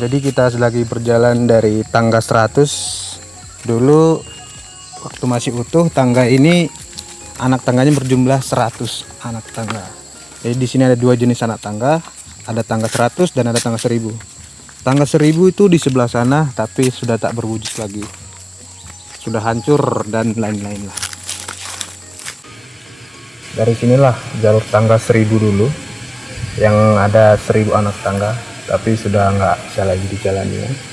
Jadi kita lagi berjalan dari tangga 100. Dulu waktu masih utuh tangga ini, anak tangganya berjumlah 100 anak tangga. Jadi di sini ada dua jenis anak tangga, ada tangga 100 dan ada tangga 1000. Tangga 1000 itu di sebelah sana, tapi sudah tak berwujud lagi, sudah hancur dan lain-lain lah. Dari sinilah jalur tangga 1000 dulu, yang ada 1000 anak tangga, tapi sudah nggak bisa lagi dijalani.